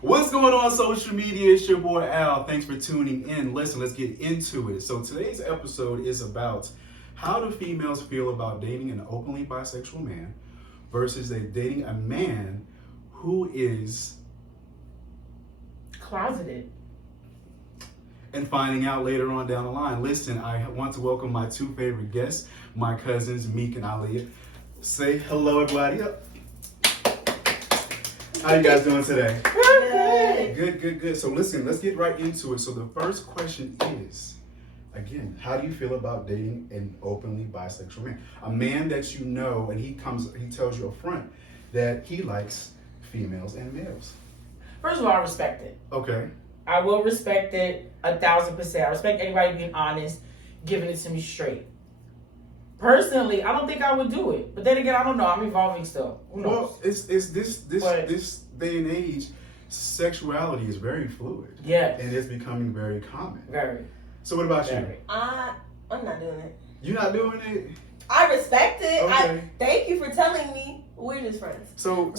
What's going on social media? It's your boy Al. Thanks for tuning in. Listen, let's get into it. So today's episode is about how do females feel about dating an openly bisexual man versus dating a man who is closeted. And finding out later on down the line. Listen, I want to welcome my two favorite guests, my cousins, Meek and Aliyah. Say hello, everybody. How you guys doing today? Good. So listen, let's get right into it. So the first question is, again, how do you feel about dating an openly bisexual man? A man that you know, and he tells you up front that he likes females and males. First of all, I respect it. Okay. I will respect it 1,000%. I respect anybody being honest, giving it to me straight. Personally, I don't think I would do it. But then again, I don't know. I'm evolving still. Who knows? Well, it's this day and age, sexuality is very fluid. Yeah. And it's becoming very common. Very. So what about you? I'm not doing it. You're not doing it? I respect it. Okay. Thank you for telling me. We're just friends. So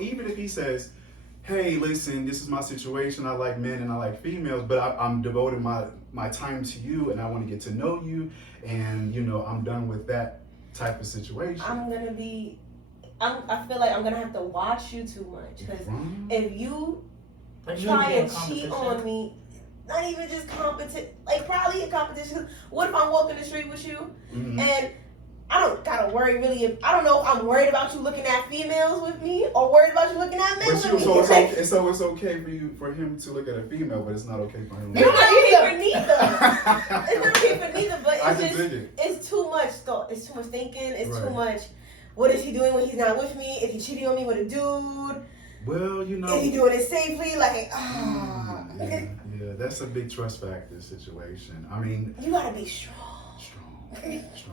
even if he says, hey, listen, this is my situation. I like men and I like females, but I'm devoting my time to you and I want to get to know you. And, I'm done with that type of situation. I feel like I'm going to have to watch you too much. Because if you try to cheat on me, not even just probably a competition. What if I'm walking the street with you and I don't gotta worry really. I don't know if I'm worried about you looking at females with me or worried about you looking at men with me. So it's okay for him to look at a female, but it's not okay for him. It's not okay for neither. It's not okay for neither, but it's too much thought. It's too much thinking. It's too much. What is he doing when he's not with me? Is he cheating on me with a dude? Well, Is he doing it safely? Yeah, that's a big trust factor situation. I mean, you gotta be strong.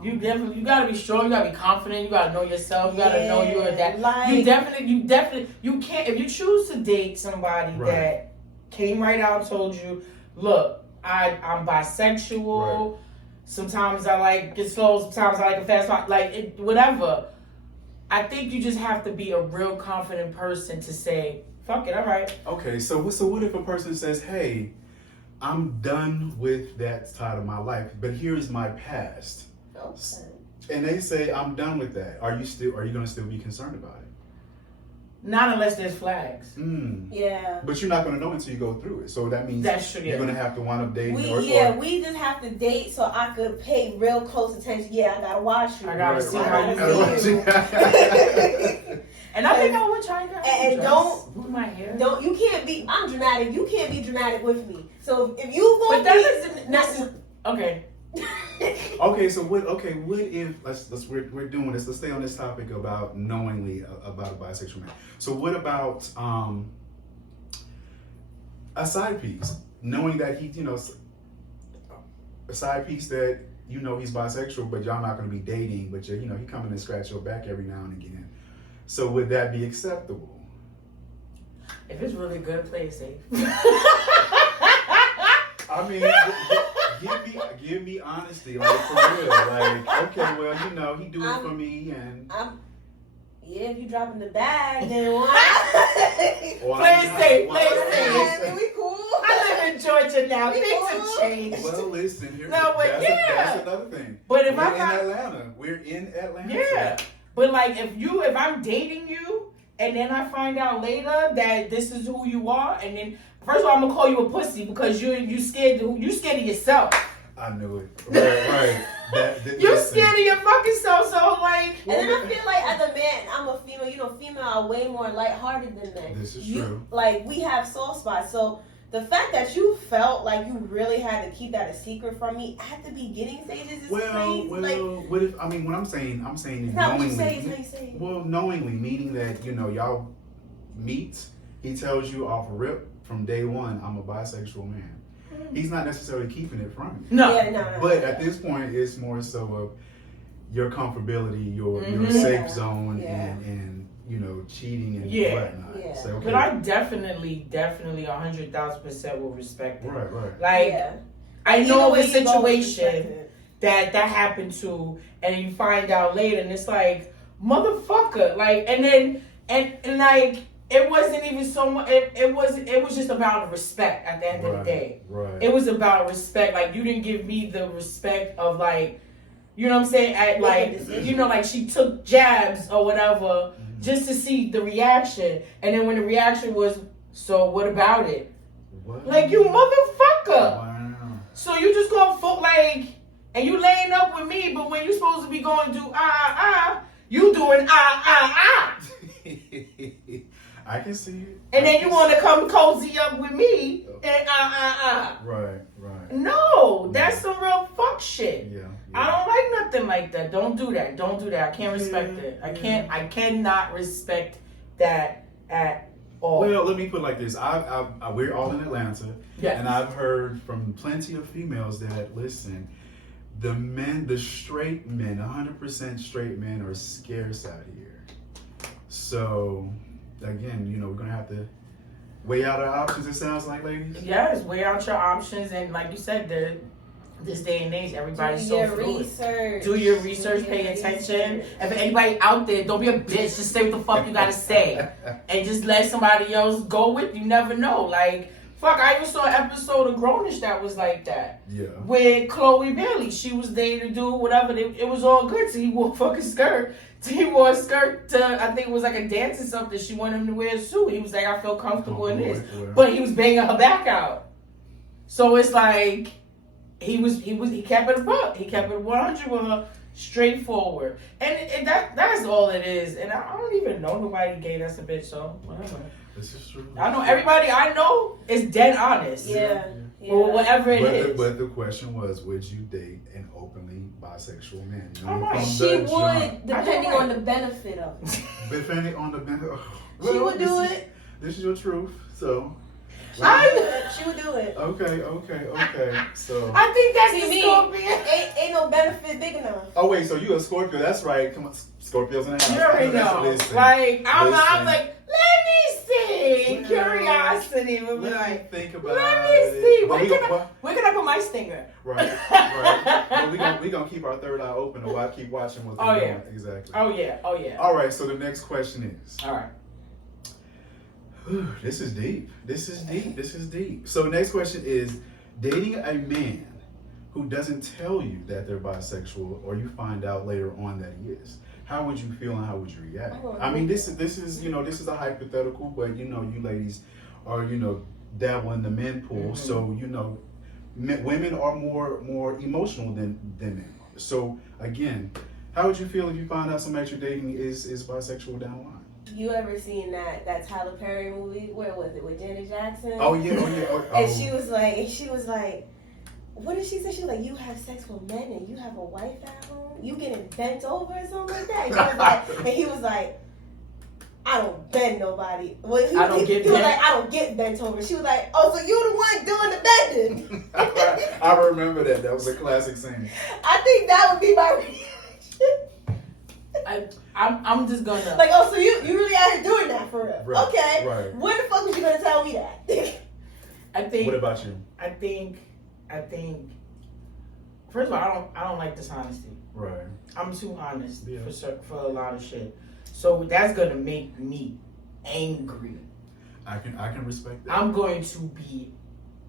You gotta be strong. You gotta be confident. You gotta know yourself. You gotta know you're that. You definitely. You can't. If you choose to date somebody that came right out and told you, look, I'm bisexual. Right. Sometimes I like it slow. Sometimes I like a fast. Whatever. I think you just have to be a real confident person to say, fuck it, all right. Okay, so what if a person says, hey, I'm done with that side of my life, but here's my past. Okay. And they say, I'm done with that. Are you gonna still be concerned about it? Not unless there's flags. Yeah. But you're not gonna know until you go through it. So that means that's true, you're gonna have to wind up dating. We just have to date so I could pay real close attention. Yeah, I gotta watch you. I gotta see how you do. And I think I would try that. And don't move my hair. You can't be. I'm dramatic. You can't be dramatic with me. So if you go, okay. Okay, so what if we're doing this. Let's stay on this topic about knowingly about a bisexual man. So what about a side piece, knowing that he, a side piece that he's bisexual, but y'all not going to be dating, but he coming and scratch your back every now and again. So would that be acceptable? If it's really good, play it safe. I mean, give me honesty, like for real. Like, okay, well, he do it for me, and if you dropping the bag, then why? Play it safe. We cool. I live in Georgia now. Things have changed. Well, listen, that's another thing. But if we're in Atlanta. Yeah. But if I'm dating you, and then I find out later that this is who you are, and then first of all I'm gonna call you a pussy because you scared of yourself. I knew it. Right. You're scared of your fucking self, so and then I feel like as a man, I'm a female. Female are way more lighthearted than men. This is true. We have soft spots, so. The fact that you felt like you really had to keep that a secret from me at the beginning stages is crazy. What if when I'm saying knowingly. Not what you say, it's how you say it. Well, knowingly, meaning that y'all meet. He tells you off rip from day one, I'm a bisexual man. He's not necessarily keeping it from you. No. Yeah, no. But at this point, it's more so of your comfortability, your safe zone, and cheating and whatnot. Yeah. So, okay. But I definitely 100,000% will respect it. Right. I know of a situation that happened to, and you find out later, and it's like, motherfucker, and then and like it wasn't even so much. It was just about respect at the end of the day. Right. It was about respect. Like you didn't give me the respect of like, you know what I'm saying? At like, you know, like she took jabs or whatever just to see the reaction, and then when the reaction was, so what about it? What? Like you motherfucker. Wow. So you just gonna fuck like, and you laying up with me, but when you supposed to be going to do you doing I can see it. and then you want to come cozy up with me and Right. No, that's some real fuck shit. Yeah. I don't like nothing like that. Don't do that. I can't respect it. I cannot respect that at all. Well, let me put it like this. We're all in Atlanta. Yes. And I've heard from plenty of females that, listen, the straight men, 100% straight men are scarce out here. So, again, you know, we're going to have to weigh out our options, it sounds like, ladies. Yes, weigh out your options. And like you said, this day and age, everybody's so fluid. Do your research, pay attention. If anybody out there, don't be a bitch. Just say what the fuck you gotta say. And just let somebody else go with you. Never know. Like, fuck, I even saw an episode of Grownish that was like that. Yeah. With Chloe Bailey. She was dating a dude, whatever. It was all good till he wore a fucking skirt. Till he wore a skirt to, I think it was like a dance or something. She wanted him to wear a suit. He was like, I feel comfortable in this. But he was banging her back out. So it's like, he kept it a buck. He kept it 100 with her, straightforward. And that's all it is. And I don't even know nobody gay that's a bitch, so whatever. This is true. I know everybody I know is dead honest. Yeah. Or whatever it is. But the question was, would you date an openly bisexual man? You know, Alright. She would, depending on the benefit of it. Depending on the benefit. She would do it. This is your truth, so. She would do it. Okay. So. I think that's the me. Scorpion. Ain't no benefit big enough. Oh wait, so you a Scorpio? That's right. Come on, Scorpios in the house. You already know. Listen, like I'm listen. like, let me see. Well, Curiosity would be Let me like, think about let me it. see. But Where can I put my stinger? Right. But we gonna keep our third eye open and we'll keep watching what's going on. Exactly. Oh yeah. All right. So the next question is. All right. This is deep. So next question is, dating a man who doesn't tell you that they're bisexual, or you find out later on that he is. How would you feel and how would you react? I mean, this is a hypothetical, but you know, you ladies are, you know, dabble in the men pool, so you know, women are more emotional than men. So again, how would you feel if you find out somebody you're dating is bisexual down the line? You ever seen that Tyler Perry movie? Where was it, with Janet Jackson? Oh yeah. And she was like, what did she say? She was like, you have sex with men and you have a wife at home? You getting bent over or something like that? And he was like, I don't bend nobody. Well, he was like, I don't get bent over. She was like, oh, so you're the one doing the bending. I remember that. That was a classic scene. I think that would be my reaction. I'm just gonna like, oh, so you really out here doing that for real? Right, okay. right. When the fuck was you gonna tell me that? I think. What about you? I think. First of all, I don't like dishonesty. Right. I'm too honest for a lot of shit. So that's gonna make me angry. I can respect that. I'm going to be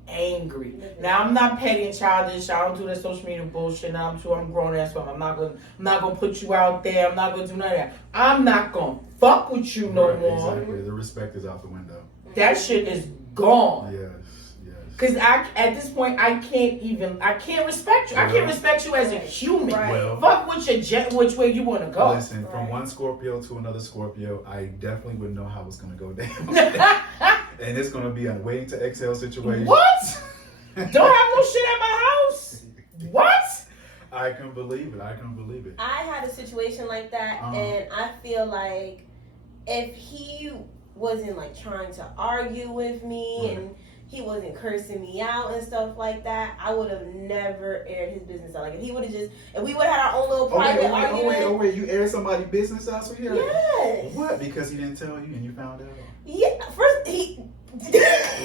angry. Now I'm not petty and childish. I don't do that social media bullshit. Now I'm grown ass woman. I'm not gonna put you out there. I'm not gonna do none of that. I'm not gonna fuck with you no more. Exactly. The respect is out the window. That shit is gone. Yes. Cause at this point I can't respect you. I can't respect you as a human. Right. Well, fuck which way you want to go. Listen, from one Scorpio to another Scorpio, I definitely would know how it's gonna go down. And it's gonna be a waiting to exhale situation. What? Don't have no shit at my house. What? I can believe it. I had a situation like that, and I feel like if he wasn't like trying to argue with me and he wasn't cursing me out and stuff like that, I would have never aired his business out. Like if we would have had our own little private argument. Oh wait, you aired somebody's business out, so yes. What? Because he didn't tell you and you found out? Yeah, first he.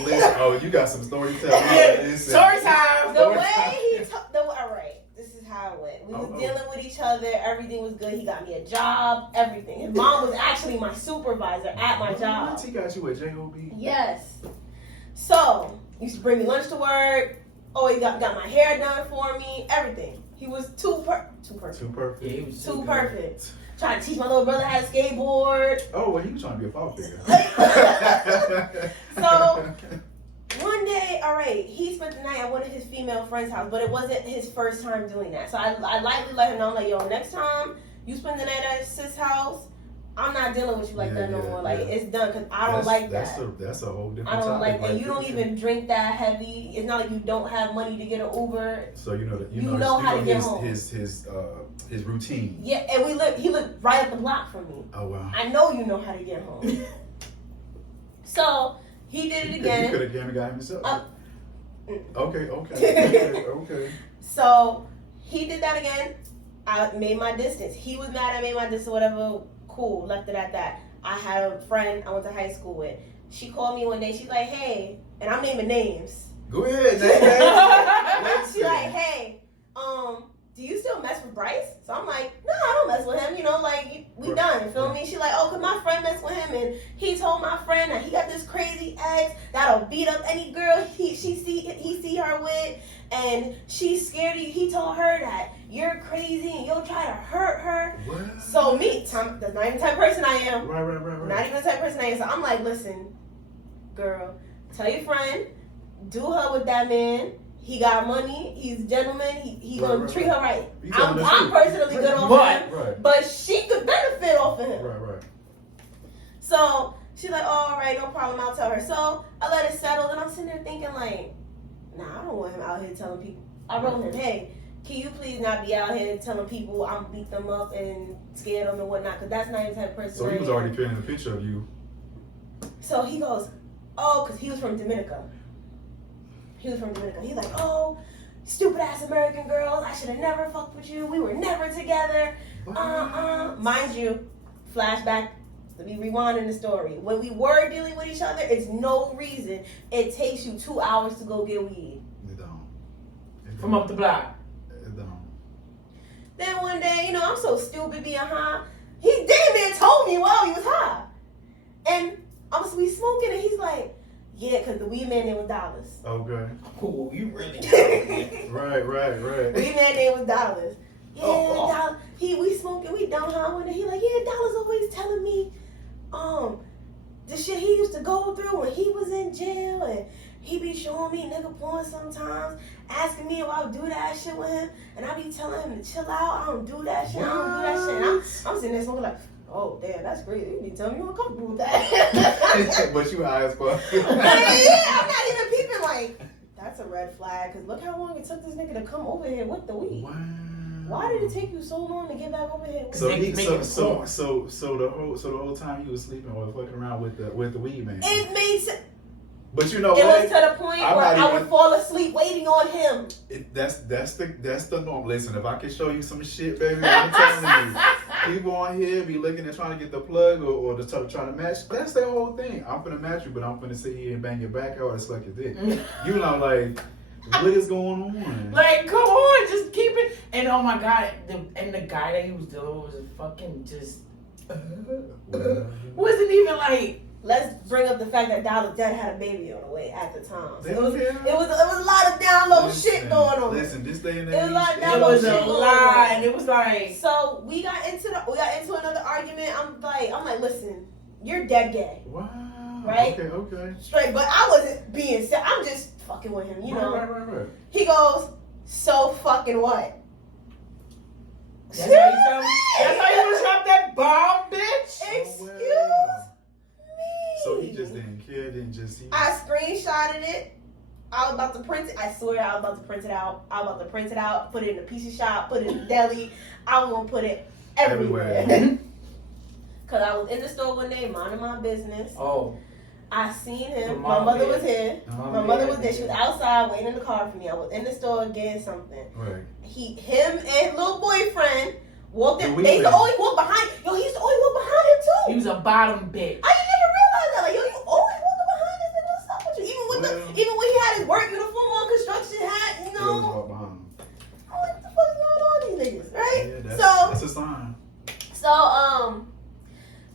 Listen, you got some story to tell. Story time. The way he all right, this is how it went. We was dealing with each other. Everything was good. He got me a job. Everything. His mom was actually my supervisor at my job. He got you a job. Yes. So used to bring me lunch to work. Always got my hair done for me. Everything. He was too perfect. Yeah, he was too perfect. Trying to teach my little brother how to skateboard. Oh, well, he was trying to be a father figure. So one day, all right, he spent the night at one of his female friends' house, but it wasn't his first time doing that. So I lightly let him know, like, yo, next time you spend the night at sis' house, I'm not dealing with you like that no more. Like, it's done, because I don't like that. That's a whole different I don't topic. like that. You don't even drink that heavy. It's not like you don't have money to get an Uber. So you know how to get home. His routine. Yeah, and he lived right up the block from me. Oh wow. I know you know how to get home. So he did it again. You could have gammy got himself. Okay. So he did that again. I made my distance. He was mad I made my distance, whatever. Cool, left it at that. I had a friend I went to high school with. She called me one day. She's like, hey, and I'm naming names. Go ahead, name. She's like, hey, do you still mess with Bryce? So I'm like, no, I don't mess with him. You know, like, we done, feel me? She's like, oh, because my friend messed with him, and he told my friend that he got this crazy ex that'll beat up any girl he see her with, and she's scared of you. He told her that you're crazy and you'll try to hurt her. What? So me, that's not even the type of person I am. Right. Not even the type of person I am. So I'm like, listen, girl, tell your friend, do her with that man. He got money. He's a gentleman. He gonna treat her right. I'm personally good off him, but she could benefit off of him. Right. So she's like, oh, all right, no problem. I'll tell her. So I let it settle, and I'm sitting there thinking like, nah, I don't want him out here telling people. I wrote him, hey, can you please not be out here telling people I'm beat them up and scared them and whatnot? Because that's not even the type of person. So he was already painting a picture of you. So he goes, oh, because he was from Dominica. He's like, oh, stupid ass American girls. I should have never fucked with you. We were never together. Mind you, flashback. Let me rewinding the story. When we were dealing with each other, it's no reason it takes you 2 hours to go get weed. It don't. From up the block. It don't. Then one day, you know, I'm so stupid being high. He damn near told me while he was high. And we smoking, and he's like, yeah, because the weed man name was Dollars. Okay. Cool, you really Right. Weed man name was Dollars. Yeah, Dollars. We smoking, we down high one day. He like, yeah, Dollars always telling me, the shit he used to go through when he was in jail, and he be showing me nigga porn sometimes, asking me if I would do that shit with him, and I be telling him to chill out. I don't do that shit. And I'm sitting there smoking like, oh damn, that's great. You need to tell me you're uncomfortable with that. But you high as fuck. Yeah, I'm not even peeping like, that's a red flag, because look how long it took this nigga to come over here with the weed. Wow. Why did it take you so long to get back over here? So the whole time you was sleeping or fucking around with the weed man. It made sense. But you know it what? was to the point where I would fall asleep waiting on him. That's the norm. Listen, if I can show you some shit, baby, I'm telling you, people on here be looking and trying to get the plug or just trying to match. That's their whole thing. I'm finna match you, but I'm finna sit here and bang your back out and suck your dick. You know, like, what is going on? Like, come on, just keep it. And oh my god, the guy that he was dealing with was fucking just wasn't even like. Let's bring up the fact that Dollar Dad had a baby on the way at the time. So it was a lot of down low shit going on. Listen, this day and age, it was a lot of down It low was shit a going lie, on. and it was like. So we got into another argument. I'm like, listen, you're dead gay. Wow. Right? Okay. Straight, but I wasn't being sad. I'm just fucking with him, you know. Right. He goes, so fucking what? That's how you tell me. That's how you was drop that bomb, bitch. Excuse me. So he just didn't care, I screenshotted it. I was about to print it. I swear I was about to print it out. Put it in a pizza shop. Put it in the deli. I was gonna put it everywhere. Cause I was in the store one day, minding my business. Oh. I seen him. My mother was here. My mother was there. She was outside waiting in the car for me. I was in the store getting something. Right. Him and his little boyfriend walked in. They used to always walk behind. Yo, he used to always walk behind him too. He was a bottom bitch. I didn't even realize that. Like, yo, you always walking behind this nigga. What's up with you? Even when he had his work uniform on, construction hat, you know. Walk behind him. What the fuck's going on with these niggas? What's the sign? So,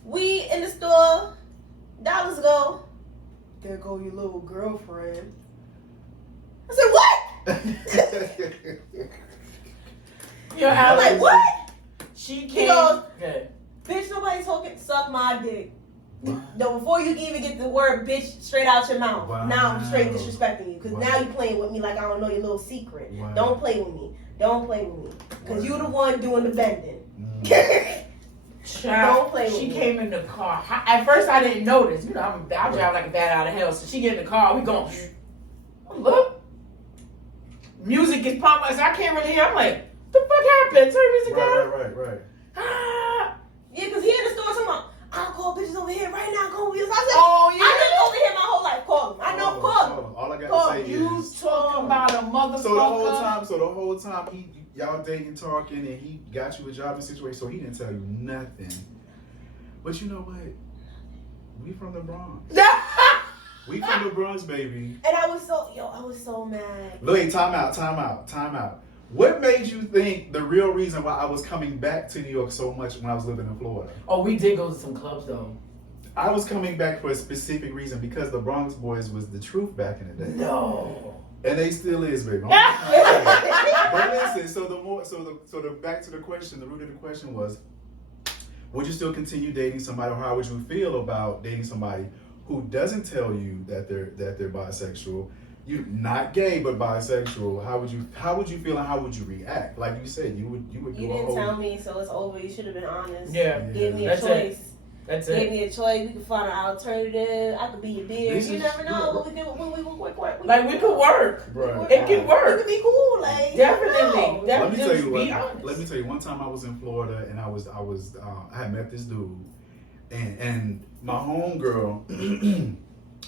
we in the store, dollars go. There go your little girlfriend. I said, what? Yo, I'm like, what? She He came. goes, Good. bitch, nobody talking, suck my dick. No, before you even get the word bitch straight out your mouth. Wow. Now I'm straight disrespecting you. Because Wow. now you playing with me like I don't know your little secret. Wow. Don't play with me. Don't play with me. Because you the one doing the bending. Child, Don't play with she me. came in the car. At first, I didn't notice. You know, I drive like a bat out of hell. So she get in the car. We going, look. Music is pumping. So I can't really hear. I'm like, the fuck happened? Turn music down. Right. Ah. Yeah, because he in the store talking about, I'll call bitches over here right now. Call me. I said, Oh, yeah. I've been over here my whole life. Call him. I know, call him. All I Call gotta say You is. talking about a motherfucker? So the whole time y'all dating, talking, and he got you a job and situation, so he didn't tell you nothing. But you know what? We from the Bronx. We from the Bronx, baby. And I was so mad. Look, time out. What made you think the real reason why I was coming back to New York so much when I was living in Florida? Oh, we did go to some clubs though. I was coming back for a specific reason because the Bronx Boys was the truth back in the day. No. And they still is, baby. But listen, so the back to the question, the root of the question was, would you still continue dating somebody, or how would you feel about dating somebody who doesn't tell you that they're bisexual? You not gay but bisexual. How would you feel and how would you react? Like you said, you would do You a didn't whole tell me, so it's over. You should have been honest. Yeah. Gave me a That's choice. That's Gave it. me a choice. We could find an alternative. I could be your beard. This You is- never know. yeah. But we could Like we could work. Right. It could We work. could be cool. Like Definitely. no. Let me Just tell you be what. honest. Let me tell you. One time I was in Florida and I had met this dude, and my homegirl,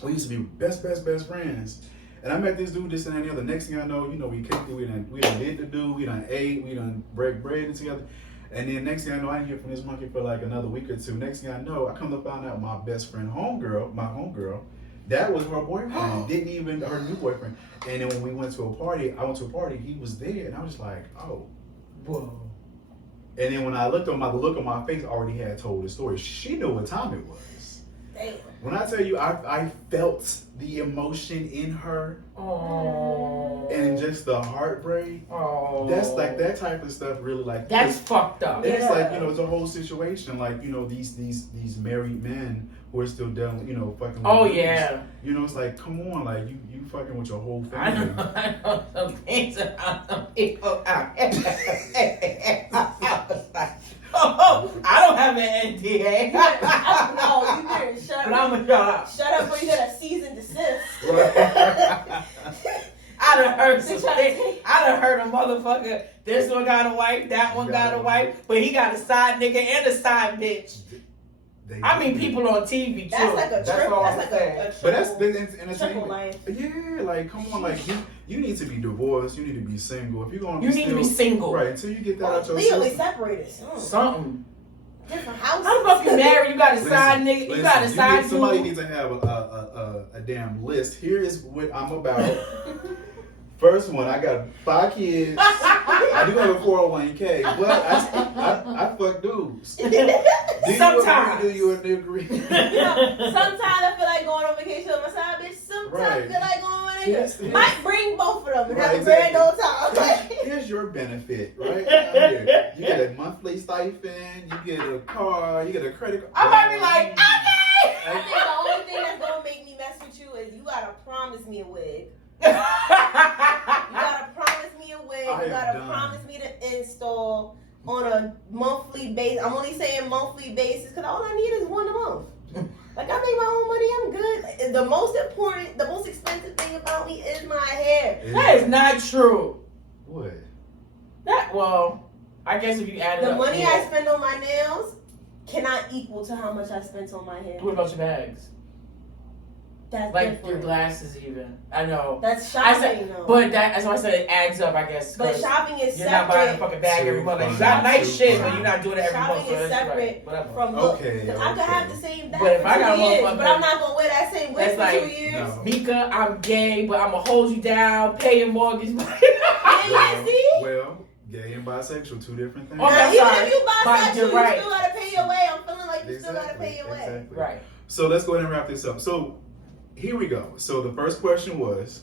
we used to be best friends. And I met this dude, this and that and the other. Next thing I know, we kicked it. We done did the dude. We done ate. We done break bread together. And then next thing I know, I didn't hear from this monkey for like another week or two. Next thing I know, I come to find out my best friend my homegirl, that was her boyfriend. Didn't even her new boyfriend. And then when we went to a party, he was there, and I was like, oh, Whoa. And then when I looked on the look on my face, already had told the story. She knew what time it was. Damn. When I tell you, I felt the emotion in her. Oh. And just the heartbreak. Oh. That's like that type of stuff. Really, like That's fucked up. it's Yeah. like it's a whole situation. Like these married men who are still dealing, fucking. With Oh dudes. Yeah. It's like, come on, like you fucking with your whole I family. know some things about some people out here. I was like, oh, I don't have an NDA. No, you better shut But up. I'm gonna shut up. Shut up, or you got a cease and desist. I done heard some They try to things. take- I done heard a motherfucker. This one got a wife, that one got a wife, but he got a side nigga and a side bitch. I mean, people on TV too. That's like a trip. all That's I'm like saying. a But that's triple, the triple entertainment. life. Yeah, like come on, like you need to be divorced. You need to be single. If you're gonna You need to be single. right until you get that Well, out your legally system. separated. Something. Different houses. How the fuck you married? You got a Listen, side nigga. You got a listen, side somebody dude. needs to have a damn list. Here is what I'm about. First one, I got 5 kids. I do have a 401k, but I fuck dudes. Do you Sometimes. agree? Do you agree? Sometimes I feel like going on vacation with my side bitch. Sometimes I feel like going with a Yes, nigga. Might bring both of them and have a Right, grand old time. Here's your benefit, right? Here. You get a monthly stipend, you get a car, you get a credit card. I might be like, I think the only thing that's gonna make me mess with you is you gotta promise me a wig. You gotta promise me a wig. I You am gotta done. promise me to install on a monthly basis. I'm only saying monthly basis because all I need is one a month. Like I make my own money, I'm good. Like, the most expensive thing about me is my hair. That is not true. What? I guess if you add it The up. money yeah. I spend on my nails cannot equal to how much I spent on my hair. What about your bags? That's Like different. your glasses, even. I know. That's I shopping said, though. but that's why I said it adds up, I guess. But 'cause shopping is you're not buying a separate. fucking bag every Too month. Like, you funny, got nice too shit, funny. but you're not doing it every Shopping month. So is that's separate right. Whatever. from look. Okay, 'Cause I could okay. have the same bag But if for I 2 got a years, motherfucker- but I'm not gonna wear that same wig That's for like- 2 years. No. Mika, I'm gay, but I'm gonna hold you down, pay your mortgage. Yeah, see? Well, Gay and bisexual, two different things. Oh, Now, I'm even sorry. if you But you're bisexual, right. you still gotta pay your way. I'm feeling like you still gotta pay your way. Exactly. Right. So let's go ahead and wrap this up. So here we go. So the first question was,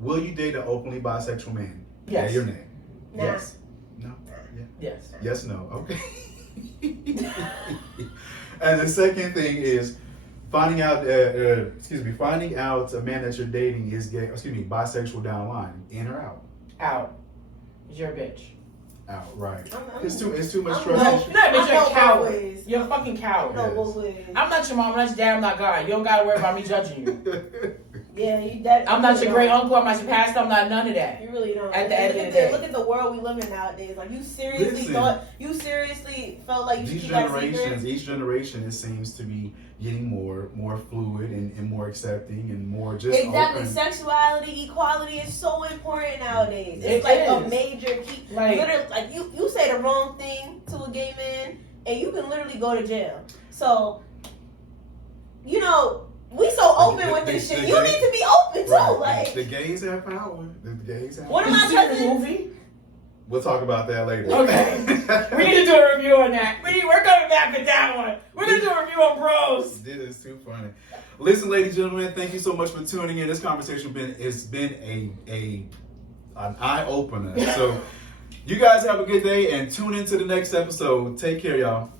will you date an openly bisexual man? Yes. Yay or nay? Nah. Yes. No. Yeah. Yes. Yes. No. Okay. And the second thing is finding out. Finding out a man that you're dating is gay. Bisexual down the line. In or out? Out. You're a bitch. Out. Right. I'm- It's too much I'm- trust. No, issues. you're not a bitch. You're a I go coward. both ways. You're a fucking coward. No, both ways. I'm not your mom. I'm not your dad. I'm not God. You don't gotta worry about me judging you. Yeah, you that. I'm not your great uncle. I'm not your pastor. I'm not none of that. You really don't. At the end of the day. Look at the world we live in nowadays. Like you seriously felt like you should These keep that generations, secret. each generation, it seems to be getting more fluid and more accepting and more just Exactly. open. Sexuality, equality is so important nowadays. It It's like a is. major key. Like- Literally, like you say the wrong thing to a gay man, and you can literally go to jail. So, we so open with this shit. You need to be open too. Right. Like, The gays have power. The gays have What power. am I Did you see the touching? movie? We'll talk about that later. Okay. We need to do a review on that. We're coming back with that one. We're gonna do a review on Bros. This is too funny. Listen, ladies and gentlemen, thank you so much for tuning in. This conversation has been an eye opener. So you guys have a good day and tune into the next episode. Take care, y'all.